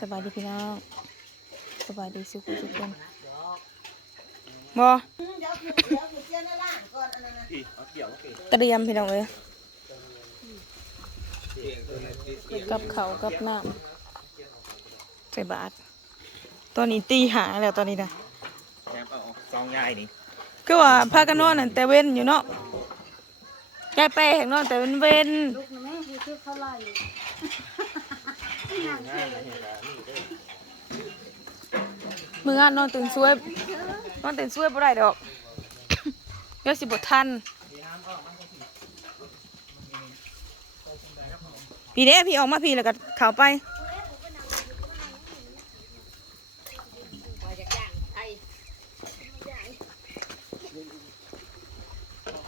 สบายดีพี่น้องสบายดีสุขทุกคนบอพี่เอาเกี่ยวก็เป็นเตรียมพี่น้องเลยกับเขาวกับน้ำใส่บาทตอนนี้ตีหาแล้วตอนนี้นะแถมเอาซองง่ายนี่คือว่าพากันนอนนั่นแต่เว้นอยู่เนาะยายแปรแห่งนอนแต่เว้นเว้น มื่อเขาไล่ง่านนอนตื่นช่วยนอนตื่นช่วยบ่ได้ดอกเดี๋ยวสิบ่ทันพี่เด้พี่ออกมาพี่แล้วก็เข้าไป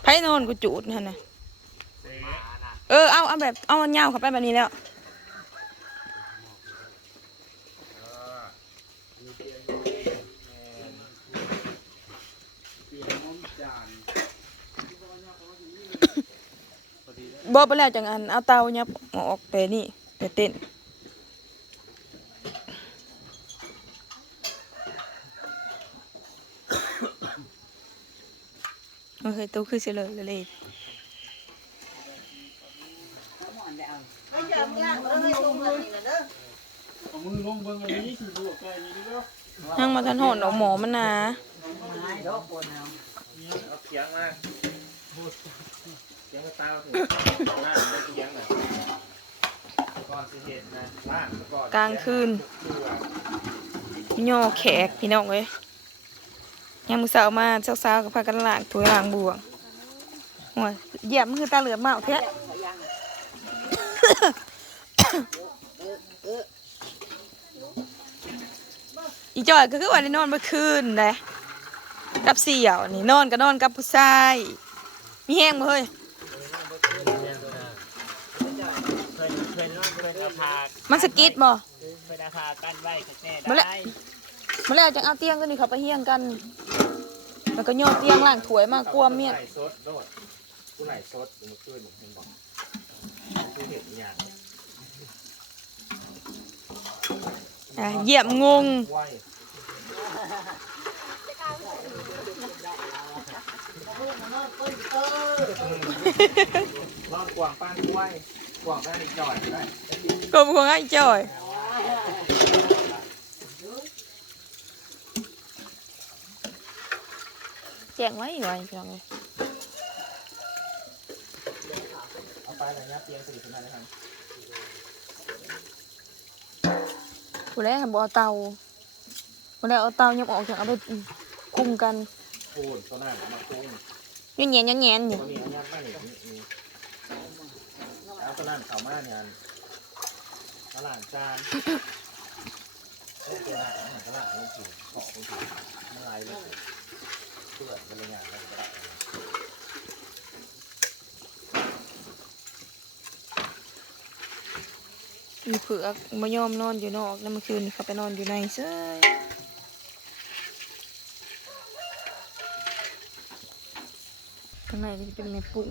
ไพ่นอนกูจูดนั่นนะเออเอาเอาแบบเอาเงาเข้าไปแบบนี้แล้ว บอไปแล้วจังอันเอาเตาเนี่ยออกแต่นี่แต่เต้นโอเคตัวคือเฉลยเลยเลงเบิ่งอันนี้สิดูใกล้นี่เด้อนั่งมาทันหอนดอกหมอมันนะ สียงมาเคียงกระเต้าถึงหน้าไม่เคียงน่ะก่อนสิเห็นนะล่างก่อนกลางคืนตัวย่อแขกพี่น้องเลยยังมือสาวมาเช้าๆกับพากันล้างถ้วยล้างบวงโอ้ยเหยียบมันคือตาเหลือบเมาเทะอีจอยก็คือว่าได้นอนเมื่อคืนเลยกับเสี่ยวนี่นอนก็นอนกับผู้ชาย มีแห้งบ่เฮ้ย เคยเคยนอนเคยเอาพามันสะกิดบ่เคยเอาพากั้นไว้ก็แน่มาแล้วได้มาแล้วจังเอาเตียงกันนี่เขาไปเฮียงกัน แล้วก็โยนเตียงล่างถวยมากลัวเมียไหลสดโดดกูไหลสดเมื่อคืนเห็นบอกกูเห็นอย่างอะเหยียบงงไหวรอดกวางป้านกล้วย กวางป้านอีกจ่อยได้กบหัวไอ้จอยแจ้งไว้หน่อยพี่น้องเอ้ยเอาไปอะไร เงี้ยเตียงสนิทขนาก่อาตาผู้แรกเอาเตายับออกจากเอาไปคุมกันโคนตัวหน้ามาโคนยันแยนยันแยนอยู่มันมีอันยันบ้านเอาตัวนั้นเขามาเนี่ยตลาดจานเอ้ยเจอหน้าอาหารตลาดนี่ถือเกาะนี่ถือมันลายเลยเพื่อนเป็นไงางไรก็ได้มีเผือกมายอมนอนอยู่นอกแล้วเมื่อคืนเขาไปนอนอยู่ในเซ้ยข้างในก็จะเป็นแม่ปุ้ง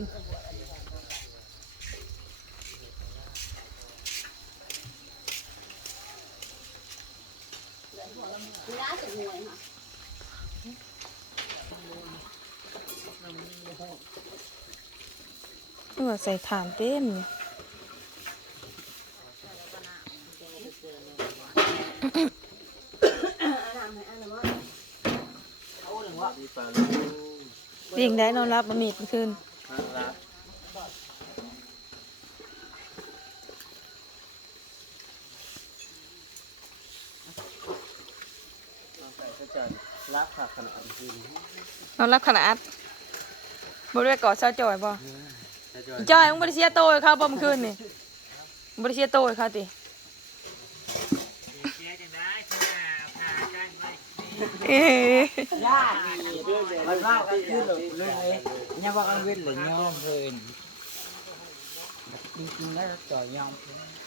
ร้านจะหน่วยค่ะเออใส่ถ่านเต็มเลยมีปลาลูกเรียงได้นอนรับบะหมี่เมื่อคืน ปลาละใส่ก็ จะรักผักขนาดจริงนอนรับขนาดบริเวณเกาะเสาจอยป่ะจะจออีจอยมึงบริเชียโตให้เขาบ่เมื่อคืนนี่มึงบริเชียโตให้เขาติเสียจังได้ขนาดพากั้นไว้เอ้ยมันเล่ากันขึ้นเลยเลยยังว่ากันเว้นเลยยอมเพิ่นจริงๆแล้วต่อยอมอ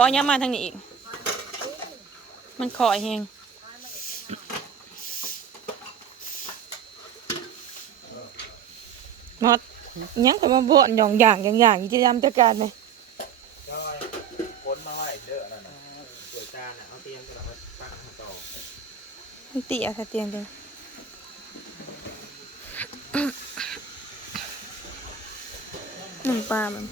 อกย้ำมาทางนี้อีก มันคอยแหงมอดยังไปมาบ่นหย่องอย่างอย่างอย่างอีจะยำจัดการไหมจอยค้นมาไว้เด้อนั่นน่ะเดี๋ยวจานน่ะเอาเตรียมกระดาษไว้ตั้งให้ต่อมันเตีอะค่ะเตียงจังหนึ่งปลามัน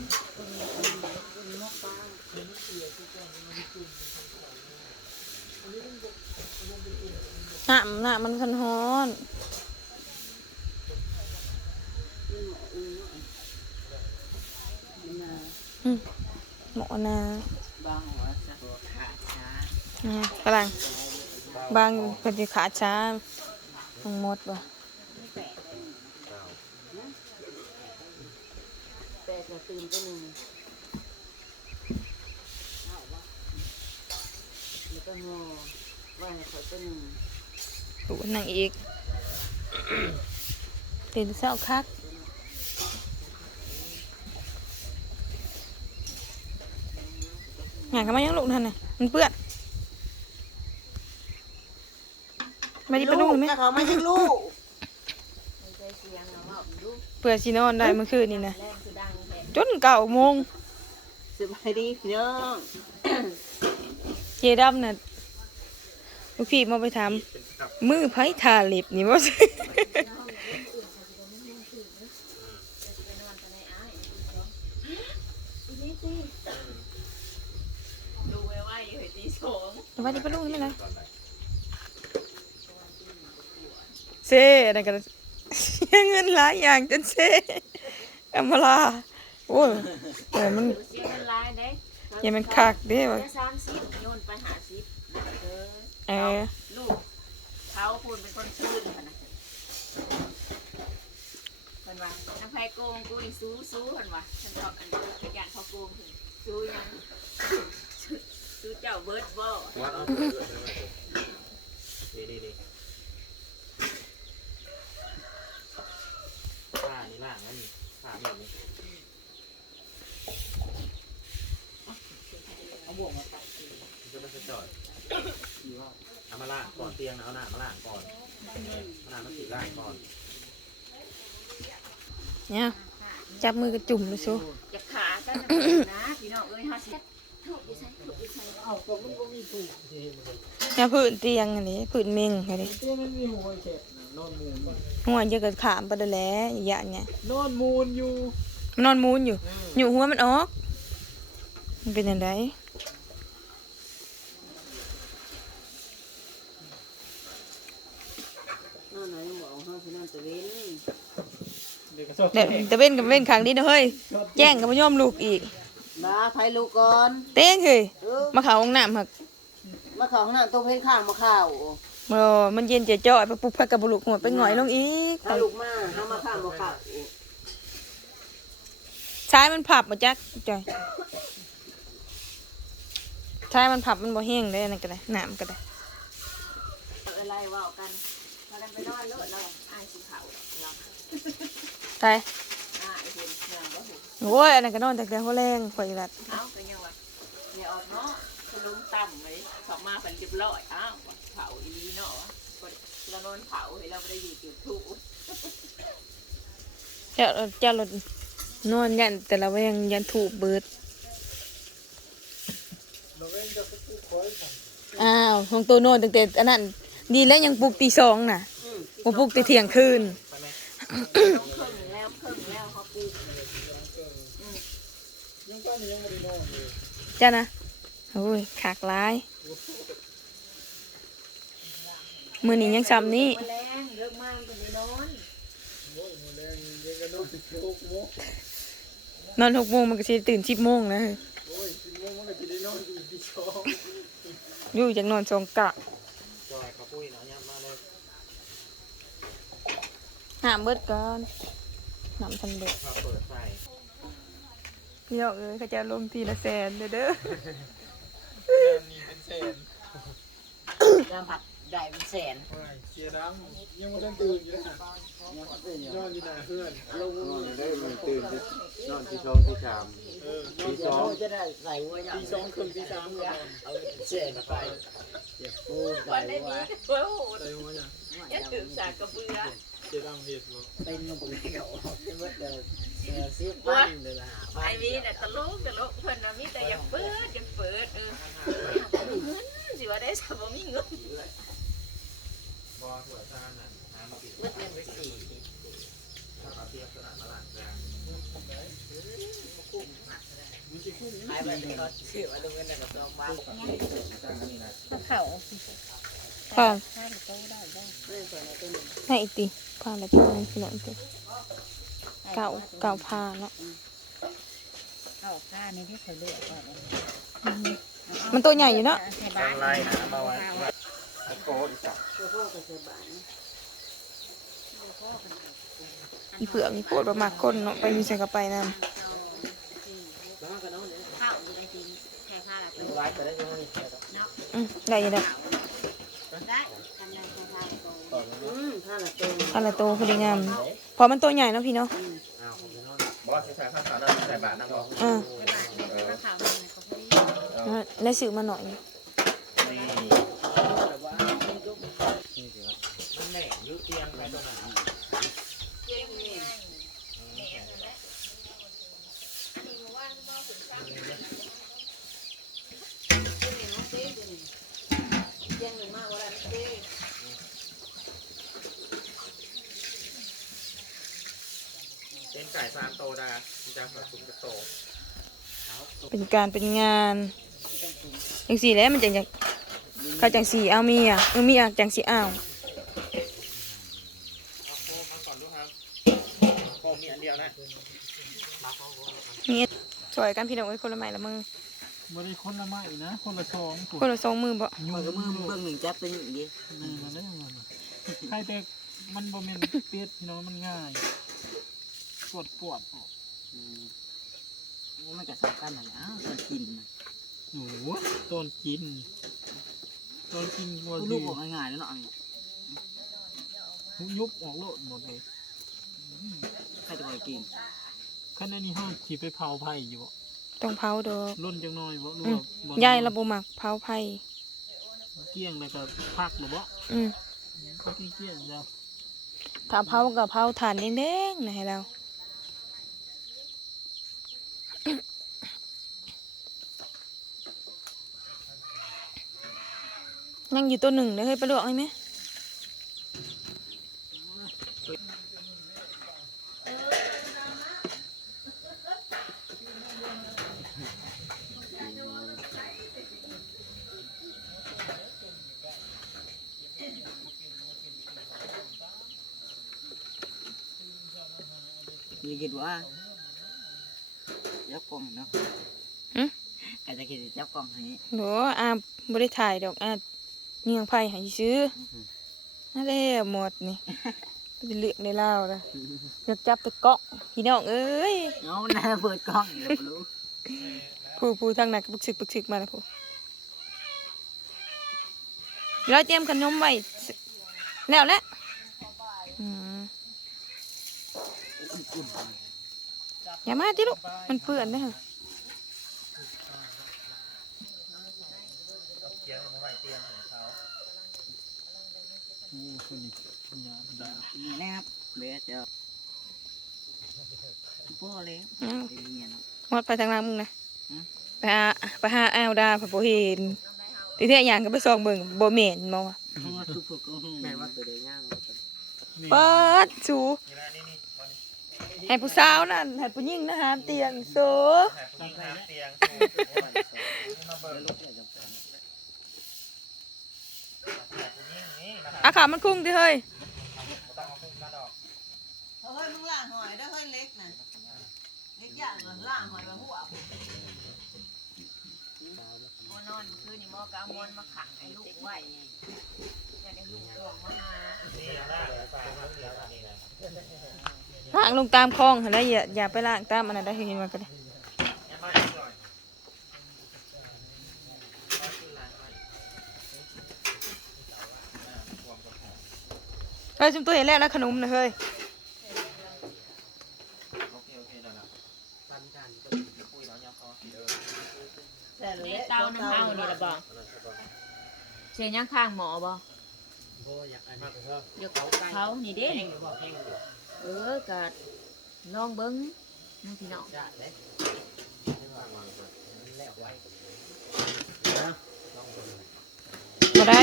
น้ำน้ำมันคันฮ้อนหมอนาบางหัวสักขาช้าเนี่ยกำลังบางเป็นขาช้าทั้งหมดว่แปดจะตื่นไปหนึ่งแล้วก็งอว่าให้เขาไปหนึ่ง ดูนั่งอีกตื่นเช้าคักงานกันมายังลูกท่านน่ะมันเปื้อนไม่ได้ไปลูกไหมเขาไม่ใช่ลูกเปื่อซีนอนได้เมื่อคืนนี่นะแรงคือดังแท้จนเก้าโมงสบายดีพี่น้องเจดับน่ะ ลูกพี่มาไปถามมือไผ่ทาเล็บนี่ว่าดูไว้ว่าอยู่ตีสองสวัสดีป้าลุงไม่ไรตอนไหนเซ่อะไรกันเสียเงินหลายอย่างจนเซ่อำมาลาโอ้ยแต่มันเสียเงินร้ายเด้อย่ามันคักเด้ว่ะแค่สามสิบโยนไปหาสิบเออ เออ ลูกเขาพูดเป็นคนชื่นขนาดเพิ่นว่าน้ำไผ่โกงกูนี่สู้สู้เพิ่นว่าฉันชอบอันขยันเขาโกงเพิ่นสู้ยังสู้เจ้าเบิร์ดบ่ วัดเอาเกิดเลยนี่นี่นี่ผ้านี่ล่างนั่นนี่ผ้าแบบนี้ เอาบ่วงมาตัด มันจะไม่จะจอดเอา มาล่างก่อนเตียงนะเอาหน้ามาล่างก่อนเอาหน้ามาสีล่างก่อนเนี่ยจับมือกระจุ่มเลยซูจะขากันนะพี่น้องเอ้ยเฮาสิถูกอยู่ใส่ถูกอยู่ใส่เอาก็มันก็มีถูกที่มันเนี่ยพื้นเตียงอันนี้พื้นเมงอันนี้เตี้ยมันมีหัวเข็ดนอนมูนหัวจะเกิดขามไปเดยวแหล้วอย่างเงี้ยนอนมูนอยู่มันนอนมูนอยู่ อยู่หัวมันออกมันเป็นยังไง นอนไหนบอกเฮาสินอนตะเวนเด็กก็ชอบเดี๋ยวแต่เว้นกับเว้นขังดีนะเฮ้ยแจ้งกับพ่อย่อมลูกอีกมาไผลูกก่อนเต้งเฮ้ยเออมาเขาห้องน้ำหักมาเข้าห้องน้ำตัวเพิ่นข้างมาเข้าเออมันเย็นเจ๋จ่อยไปปลุกพักกับบุรุษหัวไปหงอยลงอีกถ้าลูกมาเฮามาข้างบ่เข้าใช้มันผับมาจักจ่อยใช้มันผับมันบ่แห้งได้อันนั่นก็ได้น้ำก็ได้อะไรเว้ากันพากันไปนอนเลิศแล้วอายสิเข้า เราใช่อายเห็นนางบ่เห็นโอ้ยอันนั้นก็นอนแต่แต่หัวแรงข่อยรัดเอ้าก็ยังว่าอย่าออกเนาะทะลุมต่ำเลยสอบมาเพิ่นเรียบร้อยอ้าวเผาอีหลีเนาะบ่ได้เรานอนเผาเฮ้ยเราบ่ได้อยู่จุดทูบเจ้าเจ้ารถนอนยันแต่ละว่ายังยันถูกเบิดเราเองจะไปกู้คอยกันอ้าวของตัวโนอนตั้งแต่อันนั้นดีแล้วยังปลุกตีสองน่ะบ่ปลุกตีเที่ยงคืน ต้องเครื่งแล้วเครื่องแล้วเขาปลูกยังป้านี่ยังไม่ได้นเจ้านะโอ้ยขากร้ายมือนี้ยังซ้ำนี้แมลงเลิกมากก็ได้นอนโอ้ยมือแรงยังกันอนสิบหกโมงนอนหกโมงมันก็สิตื่นสิบโมงนะโอ้ยสิบโมงมันก็จะได้นอนอยู่ที่สองอยู่จากนอนสองกะ จอยกระปุ้ยเนาะย่ำมาเลย หามเบิดก่อนน้ำทันเบิดพอเปิดไฟพี่น้องเอ้ยเขาจะลงทีละแสนเด้อเด้อนี่เป็นเศษยามผัดได้เป็นแสนเสียดังยังไม่ได้ตื่นอยู่เลยยังก็ตื่นอยู่นอนอยู่หน้าเพื่อนลงนอนได้มันตื่นนอนที่สองที่สามเออนอตีนสองจะได้ใส่หัวยังตีสองครึ่งตีสามก็นอนเอาเส้นไปเจ็บปูใส่วันได้หัวนี้โอ้โหใส่หัวเนี่ยจะถึงสากกระเบือ เสียดังเห็ดบ่เป็นมันเป็เก่าเป็นวัดเดิมเดิมซิบปั้นเลยล่ะไอ้มีน่ะตลกตลกเพิ่นน่ะมีแต่อยากเปิดอยากเปิดเออเงินสิว่าได้สับ่มีเงินบ่หัวซ่านน่ะหามาปิดวัดเดิมสี่ถ้ามาเทียบขนาดมาหลังจานหายไปเป็นก็ชื่อว่าตรงนั้นก็ต้องมาเขา ผ่านถ้าโตได้บ่ให้อีกตีผ่านแล้วพี่น้องพี่น้องตีเก่าเก่าผ่านเนาะเข้าค่านี่ที่เคยเลือกก่อนอืมมันตัวใหญ่อยู่เนาะใส่จาบ้านนไล่หามาไว้ไอ้โกอีสักอีเผือกนี่โคตรประมากก้นเนาะไปมีใส่กระไปนั่นข้าวอยู่ในทีแค่ผ้าละตัวไว้ไปได้ยังไง อืมได้อยังไงได้ทำได้แค่ผ้าละตัวอืมถ้าละตัวพันละโตพอดีงามพอมันตัวใหญ่เนาะพี่เนาะอ้าวผมจะนอนบอสใส่ข้าวสารได้ใส่บาทนั่งบ่อ่าไปบ้านเดี๋ยวข้าวมันก็พอดีแล้วซื้อมาหน่อย นี่ แต่ว่า มันแหน่ยืดเตียงไปตัวนั้น เจ๊งนี่ เป็นไก่สามโต ดามันจะผสมกับโตเป็นการเป็นงานจังสี่แล้วมันจังอยากเขาจังสี่เอามีอะเอามีอะจังสี่อ้าวเอาโฟมมาก่อนดูครับโฟมมีอันเดียวนะนี่สวยกันพี่น้องไอ้ยคนละไม้ละมือบ่ได้คนละไม้นะ คนละสองถูกคนละสองมือบ่มันก็มือเบื้องหนึ่งจับตัวอย่างนี้นี่มันได้ยังไงใครแต่มันบ่แม่นเปียดพี่น้องมันง่าย ปวดปวดออกมันก็สำคัญนะอ้าวตอนกินโอ้โหต้นกินต้นกินวัวลูดีกออกง่ายๆแล้วเนาะยุบออกโลดหมดเลยใครจะไปกินคันอันนี้ห้องขี่ไปเผาไผ่อยู่บ่ต้องเผาดอกล่นจังน้อยบ่รู้อืมว่ายายระบบหมักเผาไผ่เกี้ยงแล้วก็พักหรือบ่อืมก็เกี้ยงๆจ้ะถ้าเผาก็เผาถ่านแดงๆนะให้เรา ยังอยู่ตัวหนึ่งเด้อเฮ้ยไปลวกให้ไหมมีคิดว่าจับกล้องเนาะอาจจะคิดจับกล้องให้โหอาบ่ได้ถ่ายดอกอา เงียงไผ่ให้ซื้อนั่นแหละหมดนี่จะเลือกในเล่าวละอยากจับแตะเกาะพี่น้องเอ้ยเอาหน้าเปิดกล้องเดี๋ยวรู้ผู้ผู้ทางนั้นก็ปึกซึกปึกซึกมาแล้วผู้เราเตรียมขนมไว้สิแล้วแหละอืมอย่ามาที่ลูกมันเปื้อนเด้อ เกียงมาไว้เตียงของเขา โอ้ค นนี้ยามดาแนบเดี๋ยวจะพ่อเลยอ้าวเดี๋ยวเนี่ยเนาะหมดไปทางหล่างมึงนะหืมไปหาไปหาอ้าวดาผัดโบเห็นทีเทียอย่างก็ไปส่องเบิ่งบ่เหม็นมาวะเพราะว่าทุกคนก็แม่ว่าตัวเดียวย่างนี่เปิดสูนี่นะนี่นี่บอลให้ผู้สาวนั่นให้ผู้หญิงนะหามเตียงโซ อาขามันคุ้งดิเฮ้ยต้องเอาขึ้นกระดอกเฮ้ยมึงล่างหอยเด้อเฮ้ยเล็กนะเล็กอย่างเหรอล่างหอยมาหัวโมนอนคืนนี่หมอกเอามอนมาขังไอ้ลูกไว้อย่าได้ลูกห่วงมาหานี่ยังได้เลยปลาครับเดียวอันนี้นะล้างลงตามคลองหั่นได้อย่าอย่าไปล้างตามอันนั้นได้เห็นมาก็ได้ แม่บ้านอีกหน่อยก็คือร้านบ้าน ฮ้ยจุ่มตัวเห็นแล้วนะขนมนะเฮ้ยโอเคโอเคได้ละปันกันก็คุยแล้วยังพอเออแต่เลยเต้าน้ำเฮานี่ละบ่อันนั้นก็เสียยังข้างหมอบ่โบอยากอันนี้ก็เดี๋ยวเขานี่เด้แห้งหรือบ่แห้งหรือบ่เออก็ลองเบิ่งน้องพี่น้องจ้าเลยแล้วไว้มาได้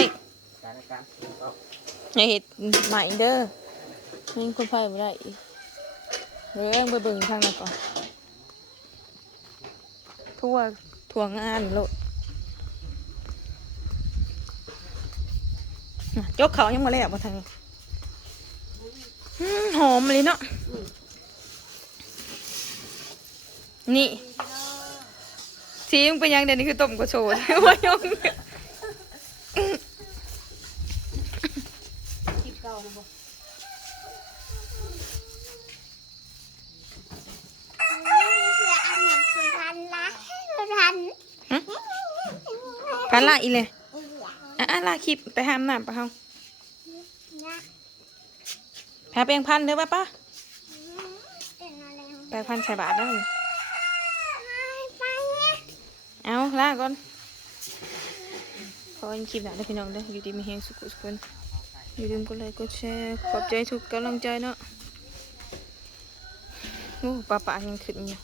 การการ อย่าเห็ดใหม่เด้อนี่คนไฟมาได้เรื่องไปเบิ่งทางนั้นก่อน ทั่วทั่วงานโลดน่ยกเขายังมาแล้วมาทางนี้หอมเลยเนาะนี่ทีมงเป็นยังเดี๋ยวนี้คือต้มกระโชนว่ายง ละอีเลยอะอะลาคลิปไปหามน้ำปะเฮาแพ้แปลงพันธุ์เด้อป้าป้าแปลงพันธุ์ใส่บาทได้ไหมเอาลาก่อนขอเป็นคลิปหน้าเด้อพี่น้องเด้ออยู่ดีมีแฮงสุขสุขคนอย่าลืมกดไลค์กดแชร์ขอบใจทุกกำลังใจเนาะโอ้ป้าป้ายังขึ้นอยู่